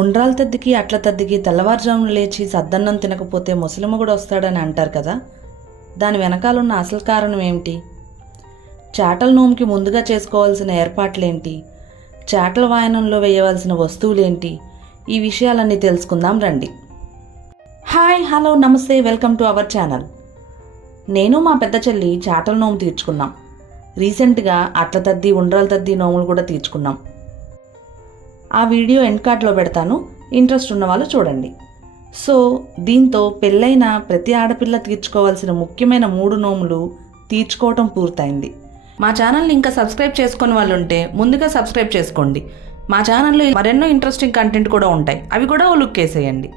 ఉండ్రాల తద్దికి అట్ల తద్దికి తెల్లవారుజామున లేచి సద్దన్నం తినకపోతే ముసలిమొగుడు వస్తాడని అంటారు కదా, దాని వెనకాలన్న అసలు కారణం ఏమిటి? చాటల నోముకి ముందుగా చేసుకోవాల్సిన ఏర్పాట్లేంటి? చాటల వాయనంలో వేయవలసిన వస్తువులేంటి? ఈ విషయాలన్నీ తెలుసుకుందాం రండి. హాయ్, హలో, నమస్తే, వెల్కమ్ టు అవర్ ఛానల్. నేను మా పెద్ద చెల్లి చాటల నోము తీర్చుకున్నాం. రీసెంట్గా అట్ల తద్ది ఉండ్రాల తద్ది నోములు కూడా తీర్చుకున్నాం. ఆ వీడియో ఎండ్ కార్డ్లో పెడతాను, ఇంట్రెస్ట్ ఉన్న వాళ్ళు చూడండి. సో దీంతో పెళ్ళైన ప్రతి ఆడపిల్ల తీర్చుకోవాల్సిన ముఖ్యమైన 3 నోములు తీర్చుకోవటం పూర్తయింది. మా ఛానల్ని ఇంకా సబ్స్క్రైబ్ చేసుకుని వాళ్ళు ఉంటే ముందుగా సబ్స్క్రైబ్ చేసుకోండి. మా ఛానల్లో మరెన్నో ఇంట్రెస్టింగ్ కంటెంట్ కూడా ఉంటాయి, అవి కూడా ఓ లుక్ వేసేయండి.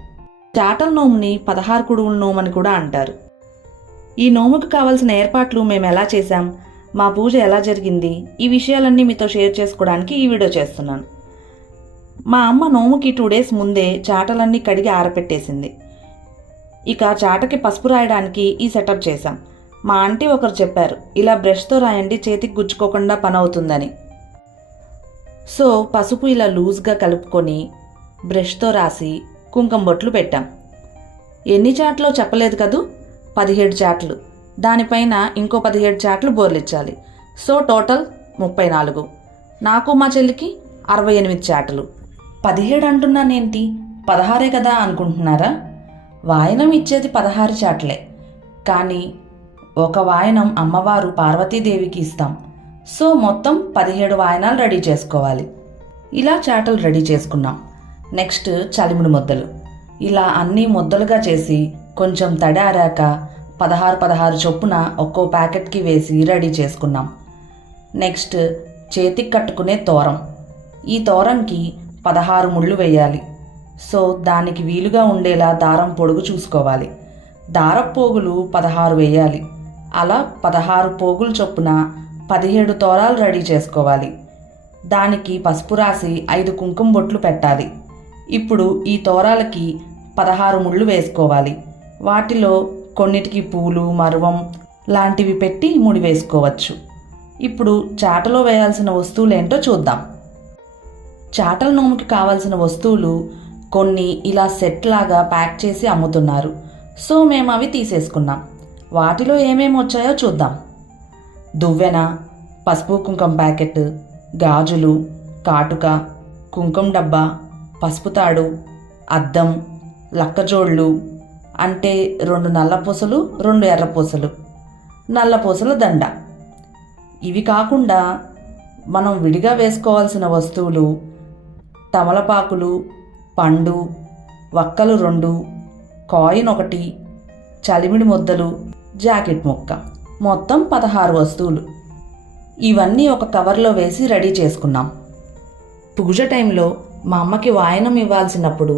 చాటల నోముని 16 కుడువుల నోము అని కూడా అంటారు. ఈ నోముకు కావాల్సిన ఏర్పాట్లు మేము ఎలా చేశాం, మా పూజ ఎలా జరిగింది, ఈ విషయాలన్నీ మీతో షేర్ చేసుకోవడానికి ఈ వీడియో చేస్తున్నాను. మా అమ్మ నోముకి 2 డేస్ ముందే చాటలన్నీ కడిగి ఆరపెట్టేసింది. ఇక చాటకి పసుపు రాయడానికి ఈ సెటప్ చేశాం. మా ఆంటీ ఒకరు చెప్పారు, ఇలా బ్రష్తో రాయండి, చేతికి గుచ్చుకోకుండా పని అవుతుందని. సో పసుపు ఇలా లూజ్గా కలుపుకొని బ్రష్తో రాసి కుంకుమ బొట్లు పెట్టాం. ఎన్ని చాట్లో చెప్పలేదు కదూ, 17 చాట్లు. దానిపైన ఇంకో 17 చాట్లు బోర్లిచ్చాలి. So total 34. నాకు మా చెల్లికి 68 చాటలు. 17 అంటున్నానేంటి, 16 కదా అనుకుంటున్నారా? వాయనం ఇచ్చేది 16 చాట్లే, కానీ ఒక వాయనం అమ్మవారు పార్వతీదేవికి ఇస్తాం. సో మొత్తం 17 వాయనాలు రెడీ చేసుకోవాలి. ఇలా చాటలు రెడీ చేసుకున్నాం. నెక్స్ట్ చలిమిడి ముద్దలు. ఇలా అన్నీ ముద్దలుగా చేసి కొంచెం తడి ఆరాక 16 చొప్పున ఒక్కో ప్యాకెట్కి వేసి రెడీ చేసుకున్నాం. నెక్స్ట్ చేతికి కట్టుకునే తోరం. ఈ తోరంకి 16 ముళ్ళు వేయాలి. సో దానికి వీలుగా ఉండేలా దారం పొడుగు చూసుకోవాలి. దారపు పోగులు 16 వేయాలి. అలా 16 పోగులు చొప్పున 17 తోరాలు రెడీ చేసుకోవాలి. దానికి పసుపు రాసి 5 కుంకుమ బొట్లు పెట్టాలి. ఇప్పుడు ఈ తోరాలకి 16 ముళ్ళు వేసుకోవాలి. వాటిలో కొన్నిటికి పూలు, మరువం లాంటివి పెట్టి ముడి వేసుకోవచ్చు. ఇప్పుడు చాటలో వేయాల్సిన వస్తువులేంటో చూద్దాం. చాటల నోముకి కావాల్సిన వస్తువులు కొన్ని ఇలా సెట్ లాగా ప్యాక్ చేసి అమ్ముతున్నారు. సో మేము అవి తీసేసుకున్నాం. వాటిలో ఏమేమి వచ్చాయో చూద్దాం. దువ్వెన, పసుపు కుంకుమ ప్యాకెట్, గాజులు, కాటుక, కుంకుమ డబ్బా, పసుపు తాడు, అద్దం, లక్కజోళ్ళు అంటే 2 నల్ల పూసలు, 2 ఎర్ర పూసలు, నల్ల పూసల దండ. ఇవి కాకుండా మనం విడిగా వేసుకోవాల్సిన వస్తువులు తమలపాకులు, పండు, వక్కలు 2, కాయిన్ 1, చలిమిడి ముద్దలు, జాకెట్ ముక్క, మొత్తం 16 వస్తువులు. ఇవన్నీ ఒక కవర్లో వేసి రెడీ చేసుకున్నాం. పూజ టైంలో మా అమ్మకి వాయనం ఇవ్వాల్సినప్పుడు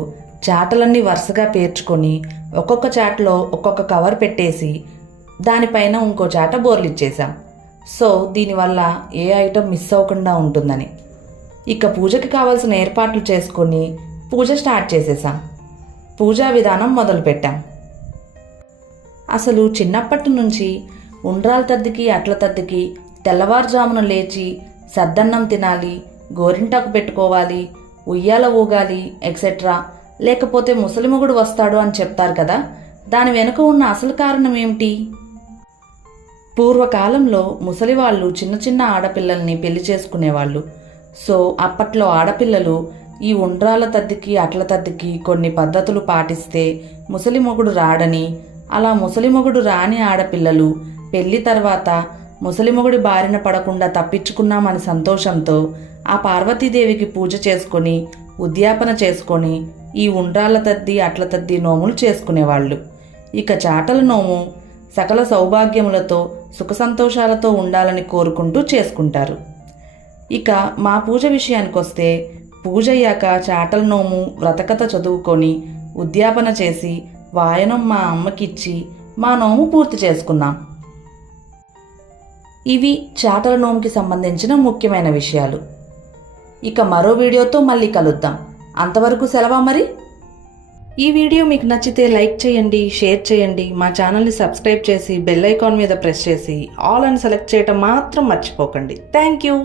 చాటలన్నీ వరుసగా పేర్చుకొని ఒక్కొక్క చాటలో ఒక్కొక్క కవర్ పెట్టేసి దానిపైన ఇంకో చాట బోర్లిచ్చేసాం. సో దీనివల్ల ఏ ఐటెం మిస్ అవ్వకుండా ఉంటుందని. ఇక పూజకి కావాల్సిన ఏర్పాట్లు చేసుకొని పూజ స్టార్ట్ చేసేసాం. పూజా విధానం మొదలుపెట్టాం. అసలు చిన్నప్పటి నుంచి ఉండ్రాల తద్దికి అట్ల తద్దికి తెల్లవారుజామున లేచి సద్దన్నం తినాలి, గోరింటాకు పెట్టుకోవాలి, ఉయ్యాల ఊగాలి ఎక్సెట్రా, లేకపోతే ముసలిమొగుడు వస్తాడు అని చెప్తారు కదా, దాని వెనుక ఉన్న అసలు కారణం ఏమిటి? పూర్వకాలంలో ముసలివాళ్ళు చిన్న చిన్న ఆడపిల్లల్ని పెళ్లి చేసుకునేవాళ్ళు. సో అప్పట్లో ఆడపిల్లలు ఈ ఉండ్రాల తద్దికి అట్ల తద్దికి కొన్ని పద్ధతులు పాటిస్తే ముసలిమొగుడు రాడని, అలా ముసలిమొగుడు రాని ఆడపిల్లలు పెళ్లి తర్వాత ముసలిమొగుడి బారిన పడకుండా తప్పించుకున్నామని సంతోషంతో ఆ పార్వతీదేవికి పూజ చేసుకొని ఉద్యాపన చేసుకొని ఈ ఉండ్రాల తద్ది అట్ల తద్ది నోములు చేసుకునేవాళ్ళు. ఇక చాటల నోము సకల సౌభాగ్యములతో సుఖ సంతోషాలతో ఉండాలని కోరుకుంటూ చేసుకుంటారు. ఇక మా పూజ విషయానికి వస్తే పూజ అయ్యాక చాటల నోము వ్రతకథ చదువుకొని ఉద్యాపన చేసి వాయనం మా అమ్మకిచ్చి మా నోము పూర్తి చేసుకున్నాం. ఇవి చాటల నోముకి సంబంధించిన ముఖ్యమైన విషయాలు. ఇక మరో వీడియోతో మళ్ళీ కలుద్దాం. అంతవరకు సెలవా మరి. ఈ వీడియో మీకు నచ్చితే లైక్ చేయండి, షేర్ చేయండి, మా ఛానల్ని సబ్స్క్రైబ్ చేసి బెల్ ఐకాన్ మీద ప్రెస్ చేసి ఆల్ అని సెలెక్ట్ చేయటం మాత్రం మర్చిపోకండి. Thank you.